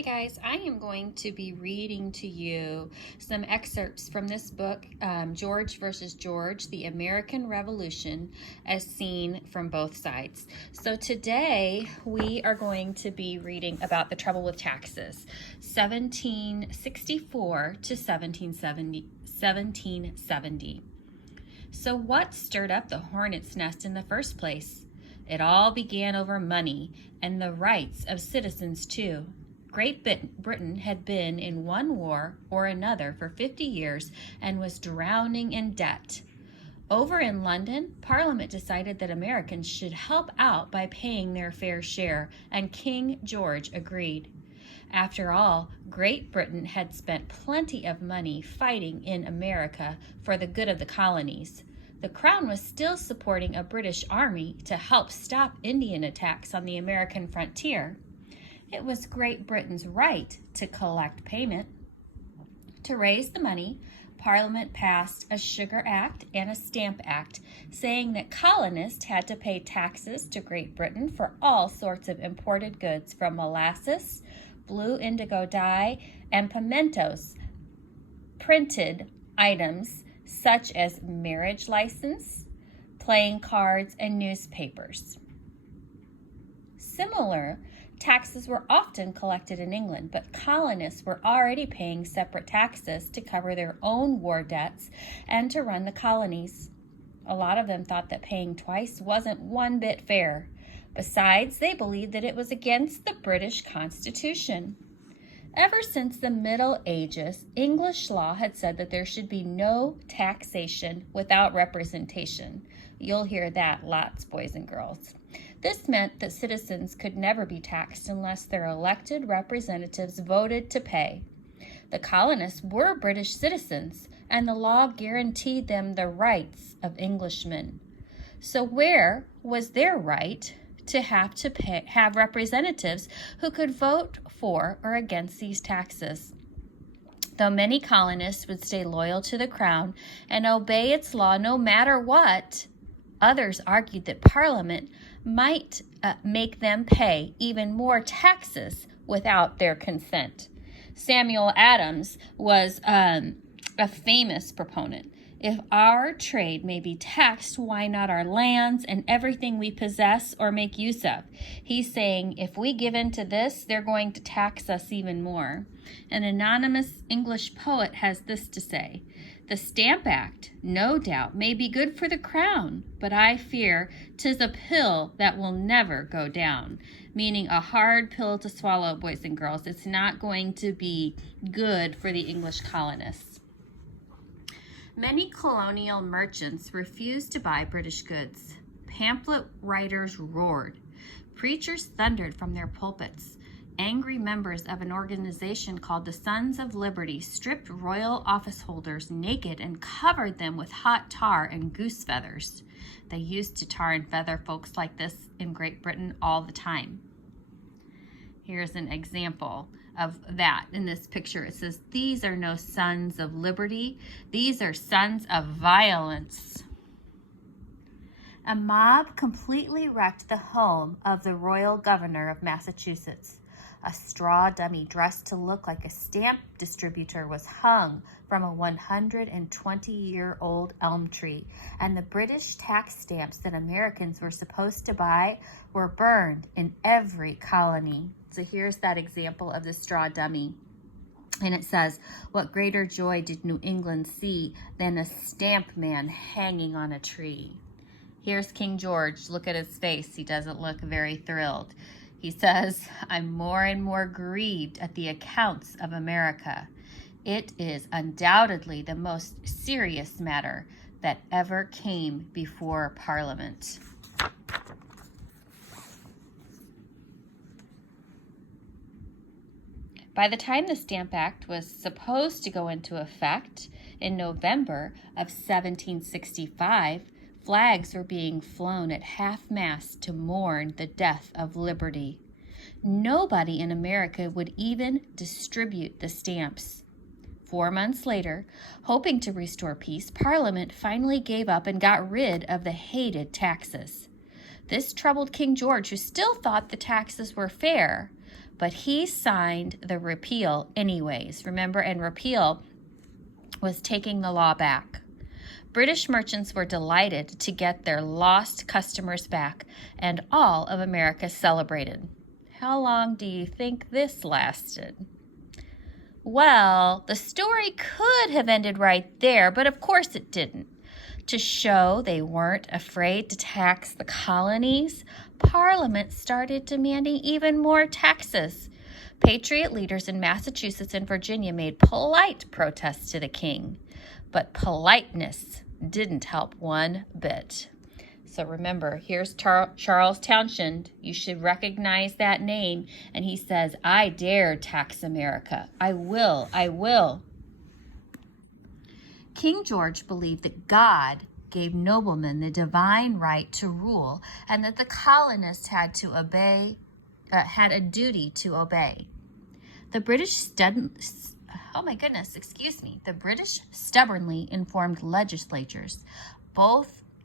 Hey guys, I am going to be reading to you some excerpts from this book, George versus George, The American Revolution as Seen from Both Sides. So today we are going to be reading about the trouble with taxes, 1764 to 1770. So what stirred up the hornet's nest in the first place? It all began over money and the rights of citizens too. Great Britain had been in one war or another for 50 years and was drowning in debt. Over in London, Parliament decided that Americans should help out by paying their fair share, and King George agreed. After all, Great Britain had spent plenty of money fighting in America for the good of the colonies. The Crown was still supporting a British army to help stop Indian attacks on the American frontier. It was Great Britain's right to collect payment. To raise the money, Parliament passed a Sugar Act and a Stamp Act, saying that colonists had to pay taxes to Great Britain for all sorts of imported goods, from molasses, blue indigo dye, and pimentos, printed items such as marriage license, playing cards, and newspapers. Similar taxes were often collected in England, but colonists were already paying separate taxes to cover their own war debts and to run the colonies. A lot of them thought that paying twice wasn't one bit fair. Besides, they believed that it was against the British Constitution. Ever since the Middle Ages, English law had said that there should be no taxation without representation. You'll hear that lots, boys and girls. This meant that citizens could never be taxed unless their elected representatives voted to pay. The colonists were British citizens, and the law guaranteed them the rights of Englishmen. So where was their right to have representatives who could vote for or against these taxes? Though many colonists would stay loyal to the Crown and obey its law no matter what, others argued that Parliament might make them pay even more taxes without their consent. Samuel Adams was a famous proponent. If our trade may be taxed, why not our lands and everything we possess or make use of? He's saying if we give in to this, they're going to tax us even more. An anonymous English poet has this to say: "The Stamp Act, no doubt, may be good for the Crown, but I fear 'tis a pill that will never go down," meaning a hard pill to swallow, boys and girls. It's not going to be good for the English colonists. Many colonial merchants refused to buy British goods. Pamphlet writers roared. Preachers thundered from their pulpits. Angry members of an organization called the Sons of Liberty stripped royal office holders naked and covered them with hot tar and goose feathers. They used to tar and feather folks like this in Great Britain all the time. Here's an example of that in this picture. It says, "These are no sons of liberty. These are sons of violence." A mob completely wrecked the home of the royal governor of Massachusetts. A straw dummy dressed to look like a stamp distributor was hung from a 120-year-old elm tree, and the British tax stamps that Americans were supposed to buy were burned in every colony. So here's that example of the straw dummy. And it says, "What greater joy did New England see than a stamp man hanging on a tree?" Here's King George. Look at his face. He doesn't look very thrilled. He says, "I'm more and more grieved at the accounts of America. It is undoubtedly the most serious matter that ever came before Parliament." By the time the Stamp Act was supposed to go into effect in November of 1765, flags were being flown at half-mast to mourn the death of liberty. Nobody in America would even distribute the stamps. 4 months later, hoping to restore peace, Parliament finally gave up and got rid of the hated taxes. This troubled King George, who still thought the taxes were fair, but he signed the repeal anyways. Remember, and repeal was taking the law back. British merchants were delighted to get their lost customers back, and all of America celebrated. How long do you think this lasted? Well, the story could have ended right there, but of course it didn't. To show they weren't afraid to tax the colonies, Parliament started demanding even more taxes. Patriot leaders in Massachusetts and Virginia made polite protests to the king, but politeness didn't help one bit. So remember, here's Charles Townshend. You should recognize that name. And he says, I dare tax America. I will. I will. King George believed that God gave noblemen the divine right to rule and that the colonists had a duty to obey. The British stubbornly informed legislatures,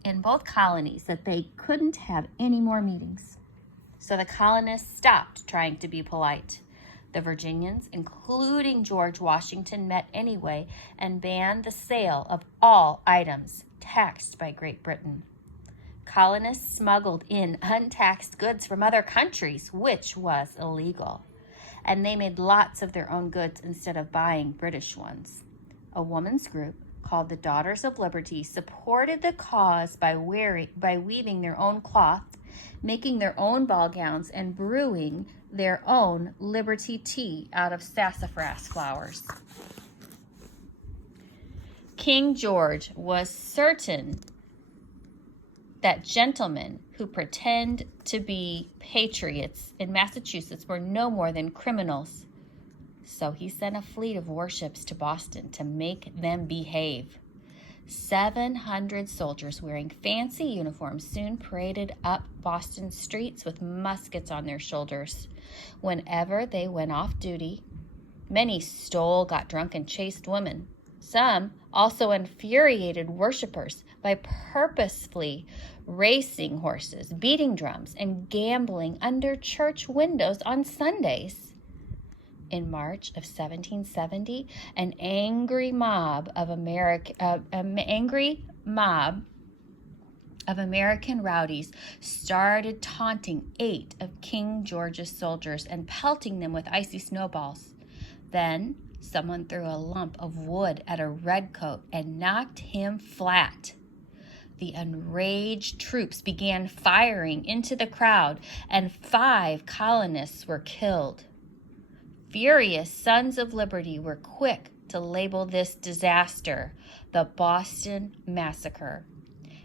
in both colonies, that they couldn't have any more meetings. So the colonists stopped trying to be polite. The Virginians, including George Washington, met anyway and banned the sale of all items taxed by Great Britain. Colonists smuggled in untaxed goods from other countries, which was illegal. And they made lots of their own goods instead of buying British ones. A woman's group called the Daughters of Liberty supported the cause by weaving their own cloth, making their own ball gowns, and brewing their own Liberty tea out of sassafras flowers. King George was certain that gentlemen who pretend to be patriots in Massachusetts were no more than criminals. So he sent a fleet of warships to Boston to make them behave. 700 soldiers wearing fancy uniforms soon paraded up Boston streets with muskets on their shoulders. Whenever they went off duty, many stole, got drunk, and chased women. Some also infuriated worshipers by purposefully racing horses, beating drums, and gambling under church windows on Sundays. In March of 1770, an angry mob of American rowdies started taunting 8 of King George's soldiers and pelting them with icy snowballs. Then someone threw a lump of wood at a redcoat and knocked him flat. The enraged troops began firing into the crowd, and 5 colonists were killed. Furious Sons of Liberty were quick to label this disaster the Boston Massacre,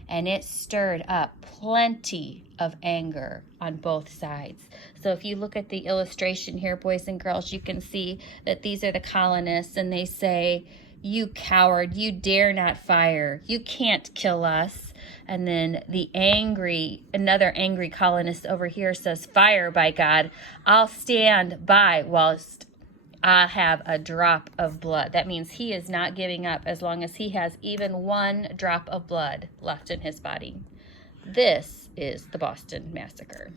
and it stirred up plenty of anger on both sides. So if you look at the illustration here, boys and girls, you can see that these are the colonists, and they say, "You coward, you dare not fire. You can't kill us." And then another angry colonist over here says, "Fire, by God. I'll stand by whilst I have a drop of blood." That means he is not giving up as long as he has even one drop of blood left in his body. This is the Boston Massacre.